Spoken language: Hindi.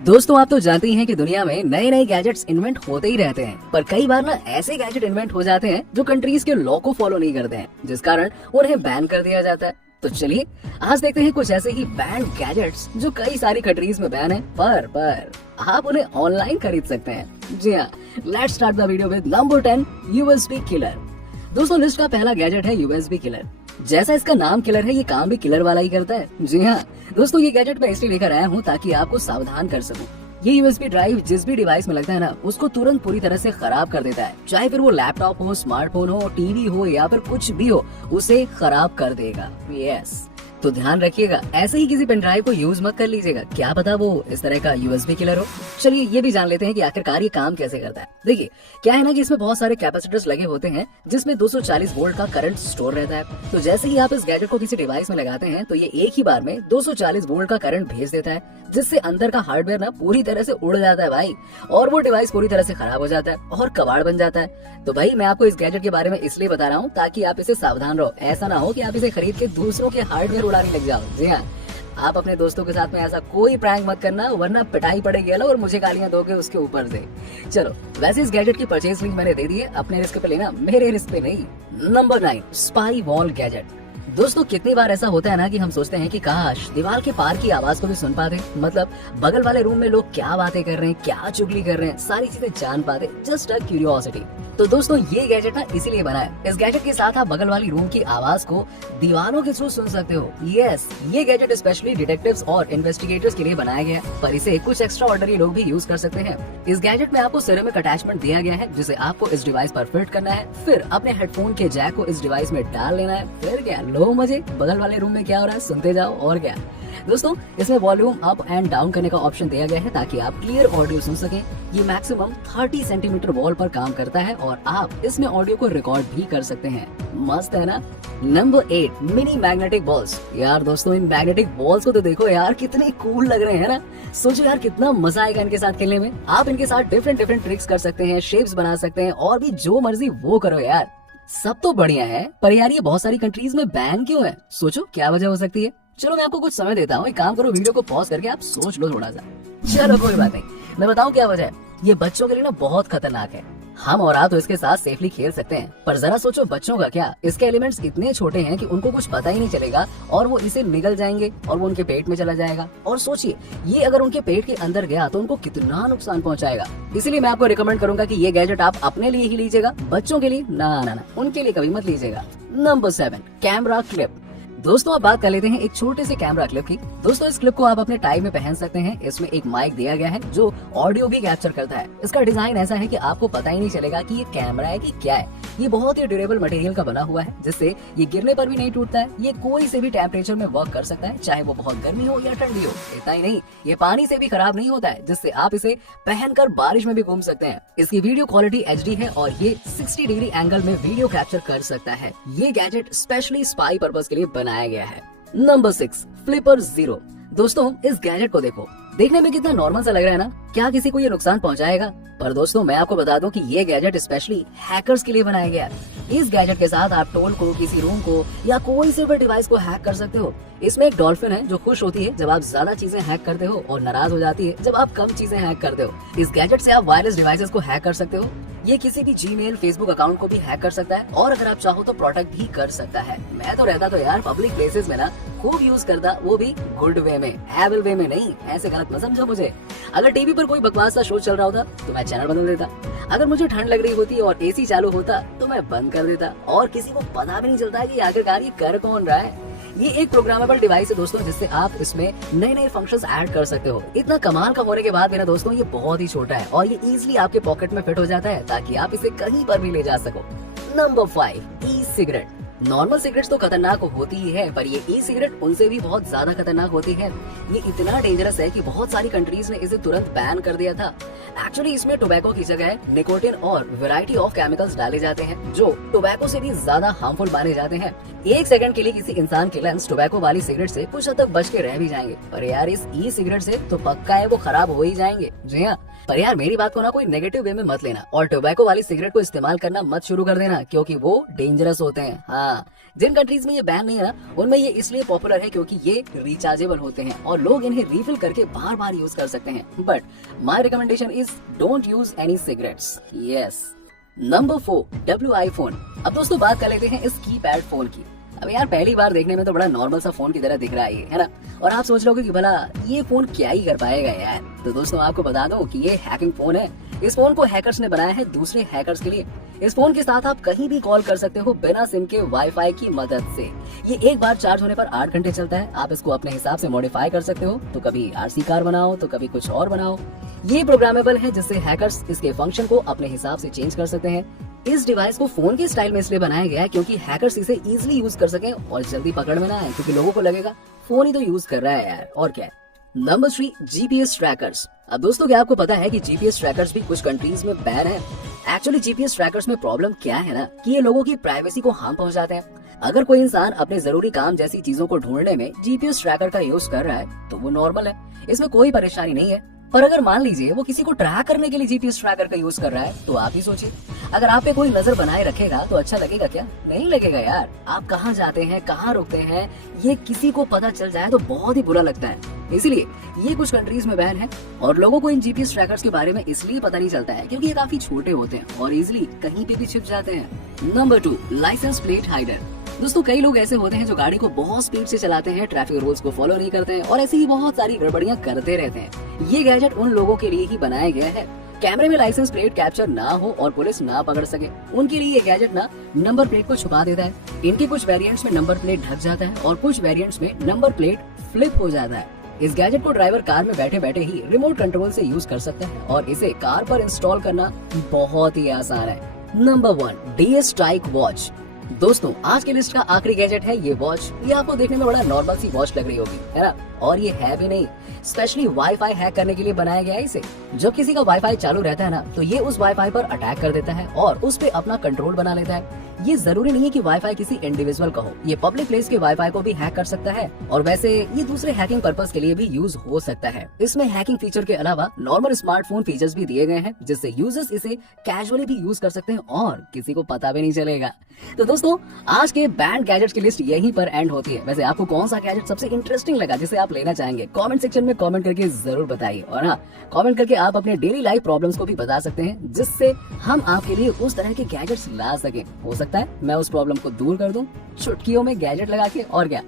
दोस्तों आप तो जानते ही हैं कि दुनिया में नए नए गैजेट्स इन्वेंट होते ही रहते हैं, पर कई बार ना ऐसे गैजेट इन्वेंट हो जाते हैं जो कंट्रीज के लॉ को फॉलो नहीं करते हैं, जिस कारण उन्हें बैन कर दिया जाता है। तो चलिए आज देखते हैं कुछ ऐसे ही बैंड गैजेट्स जो कई सारी कंट्रीज में बैन है, पर आप उन्हें ऑनलाइन खरीद सकते हैं। जी हाँ, let's start the video with number 10 USB killer. दोस्तों लिस्ट का पहला गैजेट है यूएसबी किलर। जैसा इसका नाम किलर है, ये काम भी किलर वाला ही करता है। जी हाँ दोस्तों, ये गैजेट मैं इसलिए लेकर आया हूँ ताकि आपको सावधान कर सकूं। ये यूएसबी ड्राइव जिस भी डिवाइस में लगता है ना, उसको तुरंत पूरी तरह से खराब कर देता है। चाहे फिर वो लैपटॉप हो, स्मार्टफोन हो, टीवी हो या फिर कुछ भी हो, उसे खराब कर देगा। यस, तो ध्यान रखिएगा, ऐसे ही किसी पेन ड्राइव को यूज मत कर लीजिएगा, क्या पता वो इस तरह का यूएसबी किलर हो। चलिए ये भी जान लेते हैं कि आखिरकार ये काम कैसे करता है। देखिए क्या है ना कि इसमें बहुत सारे कैपेसिटर्स लगे होते हैं जिसमें 240 वोल्ट का करंट स्टोर रहता है। तो जैसे ही आप इस गैजेट को किसी डिवाइस में लगाते हैं तो ये एक ही बार में 240 वोल्ट का करंट भेज देता है, जिससे अंदर का हार्डवेयर ना पूरी तरह से उड़ जाता है भाई, और वो डिवाइस पूरी तरह से खराब हो जाता है और कबाड़ बन जाता है। तो भाई मैं आपको इस गैजेट के बारे में इसलिए बता रहा हूँ ताकि आप इसे सावधान रहो। ऐसा ना हो कि आप इसे खरीद के दूसरों के हार्डवेयर उड़ाने लग जाओ। जी हाँ, आप अपने दोस्तों के साथ में ऐसा कोई प्रैंक मत करना, वरना पिटाई पड़ेगी और मुझे गालियां दोगे उसके ऊपर से। चलो वैसे इस गैजेट की परचेज लिंक मैंने दे दी है, अपने रिस्क पे लेना, मेरे रिस्क पे नहीं। Number 9 spy wall gadget. दोस्तों कितनी बार ऐसा होता है ना कि हम सोचते हैं कि काश दीवार के पार की आवाज को भी सुन पाते, मतलब बगल वाले रूम में लोग क्या बातें कर रहे हैं, क्या चुगली कर रहे हैं, सारी चीजें जान पाते। Just a curiosity. तो दोस्तों ये गैजेट ना इसीलिए बना है। इस गैजेट के साथ आप बगल वाली रूम की आवाज को दीवारों के थ्रू सुन सकते हो। यस, ये गैजेट स्पेशली डिटेक्टिव्स और इन्वेस्टिगेटर्स के लिए बनाया गया है, पर इसे कुछ एक्स्ट्रा ऑर्डिनरी लोग भी यूज कर सकते हैं। इस गैजेट में आपको सिरेमिक अटैचमेंट दिया गया है, जिसे आपको इस डिवाइस पर फिट करना है, फिर अपने हेडफोन के जैक को इस डिवाइस में डाल लेना है, फिर क्या लो मजे, बगल वाले रूम में क्या हो रहा है सुनते जाओ। और क्या दोस्तों, इसमें वॉल्यूम अप एंड डाउन करने का ऑप्शन दिया गया है ताकि आप क्लियर ऑडियो सुन सकें। ये मैक्सिमम 30 सेंटीमीटर वॉल पर काम करता है और आप इसमें ऑडियो को रिकॉर्ड भी कर सकते हैं। मस्त है ना। Number 8 mini magnetic balls. यार दोस्तों इन मैग्नेटिक बॉल्स को तो देखो यार, कितने कूल लग रहे हैं ना। सोचो यार कितना मजा आएगा इनके साथ खेलने में। आप इनके साथ डिफरेंट ट्रिक्स कर सकते हैं, शेप्स बना सकते हैं, और भी जो मर्जी वो करो यार। सब तो बढ़िया है, पर यार ये बहुत सारी कंट्रीज में बैन क्यों है? सोचो क्या वजह हो सकती है। चलो मैं आपको कुछ समय देता हूँ, एक काम करो, वीडियो को पॉज करके आप सोच लो थोड़ा सा। चलो कोई बात नहीं, मैं बताऊँ क्या वजह है। ये बच्चों के लिए ना बहुत खतरनाक है। हम और आप तो इसके साथ सेफली खेल सकते हैं, पर जरा सोचो बच्चों का क्या। इसके एलिमेंट्स इतने छोटे हैं कि उनको कुछ पता ही नहीं चलेगा और वो इसे निगल जाएंगे और वो उनके पेट में चला जाएगा। और सोचिए ये अगर उनके पेट के अंदर गया तो उनको कितना नुकसान पहुंचाएगा। इसीलिए मैं आपको रिकमेंड करूंगा कि ये गैजेट आप अपने लिए ही लीजिएगा, बच्चों के लिए ना, उनके लिए कभी मत लीजिएगा। Number 7 camera clip. दोस्तों अब बात कर लेते हैं एक छोटे से कैमरा क्लिप की। दोस्तों इस क्लिप को आप अपने टाई में पहन सकते हैं। इसमें एक माइक दिया गया है जो ऑडियो भी कैप्चर करता है। इसका डिजाइन ऐसा है कि आपको पता ही नहीं चलेगा कि ये कैमरा है कि क्या है। ये बहुत ही ड्यूरेबल मटेरियल का बना हुआ है, जिससे ये गिरने पर भी नहीं टूटता है। ये कोई से भी टेम्परेचर में वर्क कर सकता है, चाहे वो बहुत गर्मी हो या ठंडी हो। इतना ही नहीं, ये पानी से भी खराब नहीं होता है, जिससे आप इसे पहनकर बारिश में भी घूम सकते हैं। इसकी वीडियो क्वालिटी HD है और ये 60 डिग्री एंगल में वीडियो कैप्चर कर सकता है। ये गैजेट स्पेशली स्पाई पर्पस के लिए बनाया गया है। Number 6 flipper zero. दोस्तों इस गैजेट को देखो, देखने में कितना नॉर्मल सा लग रहा है ना। क्या किसी को ये नुकसान पहुंचाएगा? पर दोस्तों मैं आपको बता दूं कि ये गैजेट स्पेशली हैकर्स के लिए बनाया गया है। इस गैजेट के साथ आप टोल को, किसी रूम को या कोई से भी डिवाइस को हैक कर सकते हो। इसमें एक डॉल्फिन है जो खुश होती है जब आप ज्यादा चीजें हैक करते हो और नाराज हो जाती है जब आप कम चीजें हैक करते हो। इस गैजेट से आप वायरलेस डिवाइसेस को हैक कर सकते हो। ये किसी भी जीमेल, फेसबुक अकाउंट को भी हैक कर सकता है और अगर आप चाहो तो प्रोटेक्ट भी कर सकता है। मैं तो रहता तो यार पब्लिक प्लेसेस में ना खूब यूज करता, वो भी गुड वे में, एविल वे में नहीं। ऐसे गलत मत समझो मुझे। अगर टीवी पर कोई बकवास सा शो चल रहा होता तो मैं चैनल बदल देता। अगर मुझे ठंड लग रही होती और AC चालू होता तो मैं बंद कर देता, और किसी को पता भी नहीं चलता कि आखिरकार ये कर कौन रहा है। ये एक प्रोग्रामेबल डिवाइस है दोस्तों, जिससे आप इसमें नए फंक्शंस ऐड कर सकते हो। इतना कमाल का होने के बाद मेरा दोस्तों ये बहुत ही छोटा है और ये इजीली आपके पॉकेट में फिट हो जाता है ताकि आप इसे कहीं पर भी ले जा सको। Number 5 e cigarette. Normal cigarettes तो खतरनाक होती ही है, पर ये ई सिगरेट उनसे भी बहुत ज्यादा खतरनाक होती है। ये इतना डेंजरस है कि बहुत सारी कंट्रीज ने इसे तुरंत बैन कर दिया था। एक्चुअली इसमें टोबैको की जगह निकोटिन और वैरायटी ऑफ केमिकल्स डाले जाते हैं जो टोबैको से भी ज्यादा हार्मफुल माने जाते हैं। एक सेकंड के लिए किसी इंसान के लंग्स टोबैको वाली सिगरेट से कुछ हद तक बच के रह भी जाएंगे, पर यार इस ई सिगरेट से तो पक्का है वो खराब हो ही जाएंगे। जी हाँ, पर यार मेरी बात को ना कोई नेगेटिव वे में मत लेना और टोबैको वाली सिगरेट को इस्तेमाल करना मत शुरू कर देना, क्योंकि वो डेंजरस होते हैं। हाँ, जिन कंट्रीज में ये बैन नहीं है ना, उनमें ये इसलिए पॉपुलर है क्योंकि ये रिचार्जेबल होते हैं और लोग इन्हें रिफिल करके बार बार यूज कर सकते हैं। But my recommendation is don't use any cigarettes. Yes. Number 4, WI phone. अब दोस्तों बात कर लेते हैं इस कीपैड फोन की। अब यार पहली बार देखने में तो बड़ा नॉर्मल सा फोन की तरह दिख रहा है ना, और आप सोच लोगे कि भला ये फोन क्या ही कर पाएगा यार। तो दोस्तों आपको बता दूं कि ये हैकिंग फोन है। इस फोन को हैकर्स ने बनाया है दूसरे हैकर्स के लिए। इस फोन के साथ आप कहीं भी कॉल कर सकते हो बिना सिम के वाईफाई की मदद से। ये एक बार चार्ज होने पर 8 घंटे चलता है। आप इसको अपने हिसाब से मॉडिफाई कर सकते हो, तो कभी RC कार बनाओ तो कभी कुछ और बनाओ। ये प्रोग्रामेबल है जिससे हैकर्स इसके फंक्शन को अपने हिसाब से चेंज कर सकते हैं। इस डिवाइस को फोन के स्टाइल में इसलिए बनाया गया है क्योंकि हैकर्स इसे इजीली यूज कर सकें और जल्दी पकड़ में ना आए, क्योंकि लोगों को लगेगा फोन ही तो यूज कर रहा है यार, और क्या है। Number 3, GPS trackers. अब दोस्तों क्या आपको पता है कि GPS ट्रैकर्स भी कुछ कंट्रीज में बैन है। एक्चुअली GPS ट्रैकर्स में प्रॉब्लम क्या है ना, कि ये लोगों की प्राइवेसी को हार्म पहुंचाते हैं। अगर कोई इंसान अपने जरूरी काम जैसी चीजों को ढूंढने में GPS ट्रैकर का यूज कर रहा है तो वो नॉर्मल है, इसमें कोई परेशानी नहीं है। पर अगर मान लीजिए वो किसी को ट्रैक करने के लिए GPS ट्रैकर का यूज कर रहा है, तो आप ही सोचिए, अगर आप पे कोई नजर बनाए रखेगा तो अच्छा लगेगा क्या? नहीं लगेगा यार। आप कहाँ जाते हैं, कहाँ रुकते हैं, ये किसी को पता चल जाए तो बहुत ही बुरा लगता है। इसलिए ये कुछ कंट्रीज में बैन है और लोगों को इन GPS ट्रैकर्स के बारे में इसलिए पता नहीं चलता है क्योंकि ये काफी छोटे होते हैं और इजिली कहीं पे भी छिप जाते हैं। Number 2, licence plate हाइडर। दोस्तों कई लोग ऐसे होते हैं जो गाड़ी को बहुत स्पीड से चलाते हैं, ट्रैफिक रूल्स को फॉलो नहीं करते हैं और ऐसी ही बहुत सारी गड़बड़ियां करते रहते हैं। ये गैजेट उन लोगों के लिए ही बनाया गया है। कैमरे में लाइसेंस प्लेट कैप्चर ना हो और पुलिस ना पकड़ सके, उनके लिए ये गैजेट ना नंबर प्लेट को छुपा देता है। इनके कुछ वेरिएंट्स में नंबर प्लेट ढक जाता है और कुछ वेरिएंट्स में नंबर प्लेट फ्लिप हो जाता है। इस गैजेट को ड्राइवर कार में बैठे बैठे ही रिमोट कंट्रोल से यूज कर सकता है और इसे कार पर इंस्टॉल करना बहुत ही आसान है। Number 1, DS strike watch. दोस्तों आज की लिस्ट का आखिरी गैजेट है ये वॉच। ये आपको देखने में बड़ा नॉर्मल सी वॉच लग रही होगी, है ना, और ये है भी नहीं। स्पेशली वाईफाई हैक करने के लिए बनाया गया है इसे। जब किसी का वाईफाई चालू रहता है ना, तो ये उस वाईफाई पर अटैक कर देता है और उस पे अपना कंट्रोल बना लेता है। ये जरूरी नहीं है कि वाईफाई किसी इंडिविजुअल का हो, ये पब्लिक प्लेस के वाईफाई को भी हैक कर सकता है और वैसे ये दूसरे हैकिंग पर्पस के लिए भी यूज हो सकता है। इसमें हैकिंग फीचर के अलावा नॉर्मल स्मार्टफोन फीचर्स भी दिए गए हैं जिससे यूजर्स इसे कैजुअली भी यूज कर सकते हैं और किसी को पता भी नहीं चलेगा। तो दोस्तों आज के बैंड गैजेट्स की लिस्ट यहीं पर एंड होती है। वैसे आपको कौन सा गैजेट सबसे इंटरेस्टिंग लगा जिसे आप लेना चाहेंगे, कमेंट सेक्शन में कमेंट करके जरूर बताइए। और हाँ, कमेंट करके आप अपने डेली लाइफ प्रॉब्लम्स को भी बता सकते हैं जिससे हम आपके लिए उस तरह के गैजेट्स ला सकें। हो सकता है मैं उस प्रॉब्लम को दूर कर दूं चुटकियों में गैजेट लगा के, और क्या।